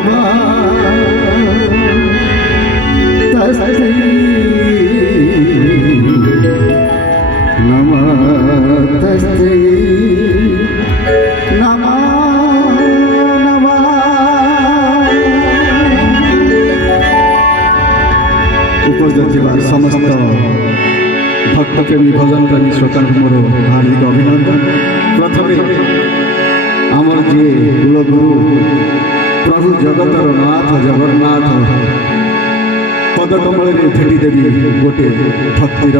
नमस्ते नमो नमः। उपस्थित समस्त भक्तप्रेमी भजन प्रेमी श्रोता मोर हार्दिक अभिनंदन। प्रथमे आमर जे कुलगुरु प्रभु जगतर नाथ जगन्नाथ पदकमल भेटी देवी गोटे भक्तिर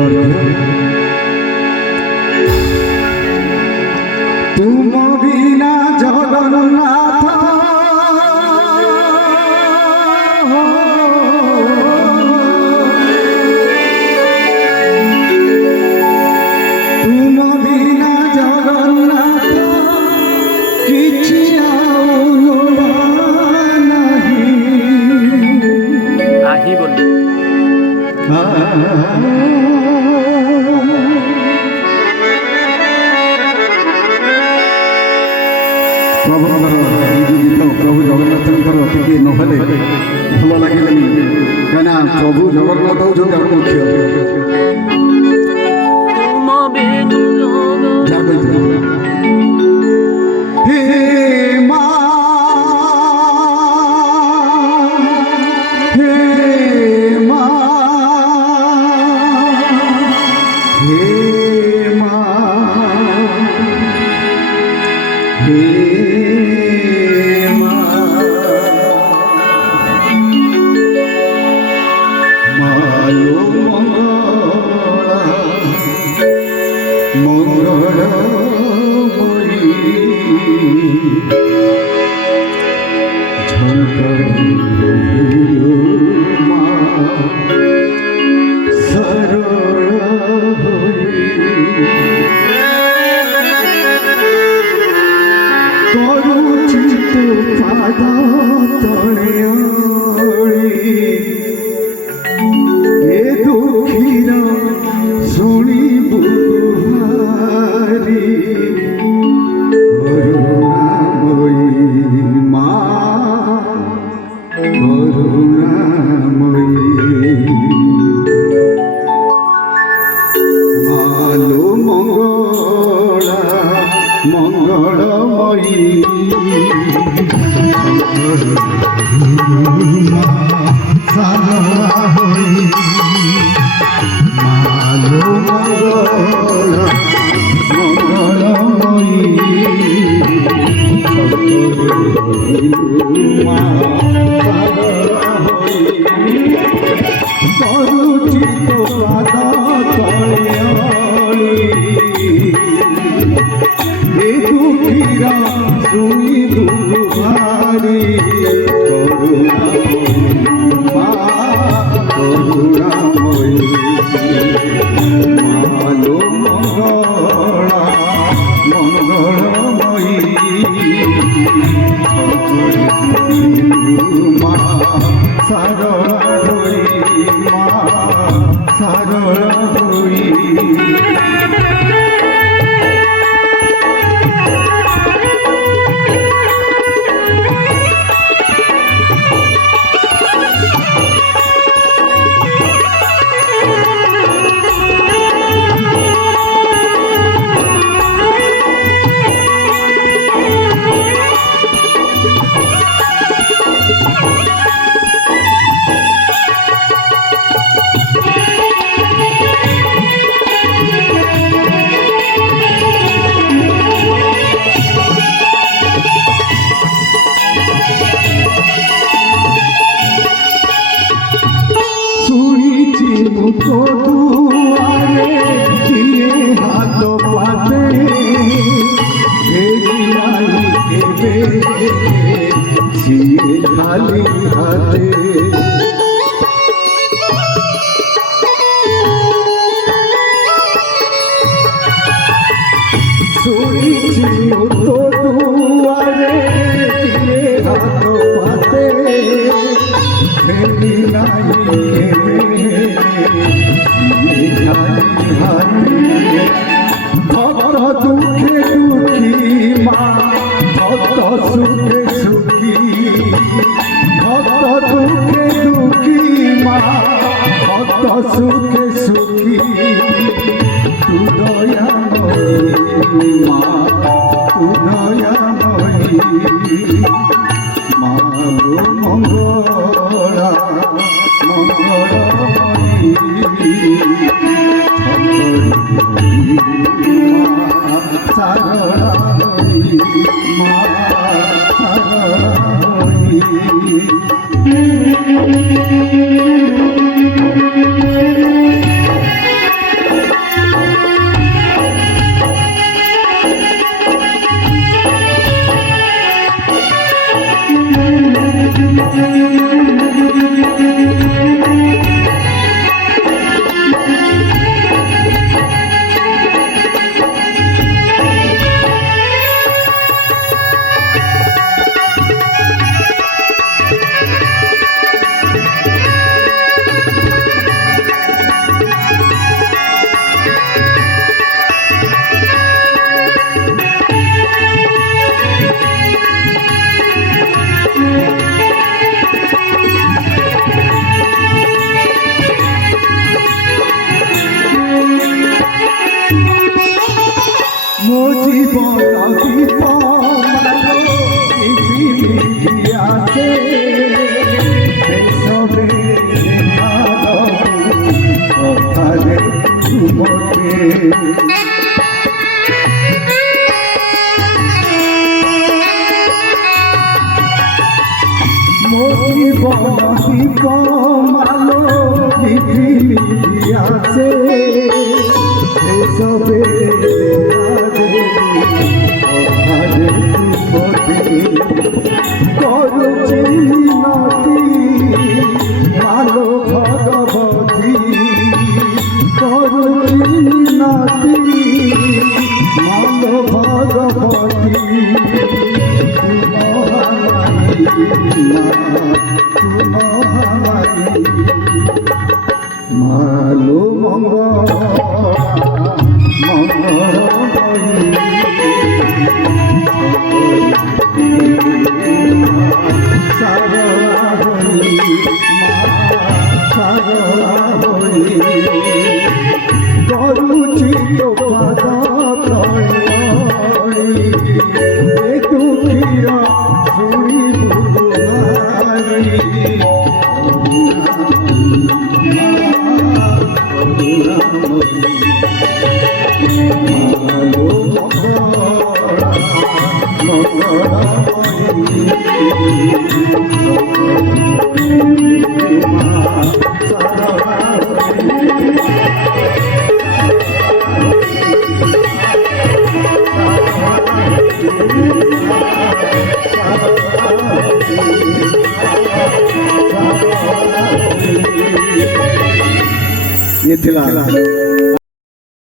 तुम बिना जगन्नाथ तुम बिना जगन्नाथ किछि नहीं बोल प्रभु जगन्नाथ टे नहले भल लगे कहीं प्रभु जगन्नाथ हूँ मुख्य हे माँ हे माँ हे माँ हे তু দয়াময়ী মা তু দয়াময়ী মা গো মঙ্গলা মঙ্গলময়ী সারলাময়ী মা সারলাময়ী কমালো পৃথিবী আছে এসবে করুচি নদী ভালো ভগবতী করুচি নদী ভালো ভগবতী মালো মঙ্গল মঙ্গলময়ী সারলাময়ী মা সারলাময়ী করুচি পাদ তলী দুঃখীরা শুনি ये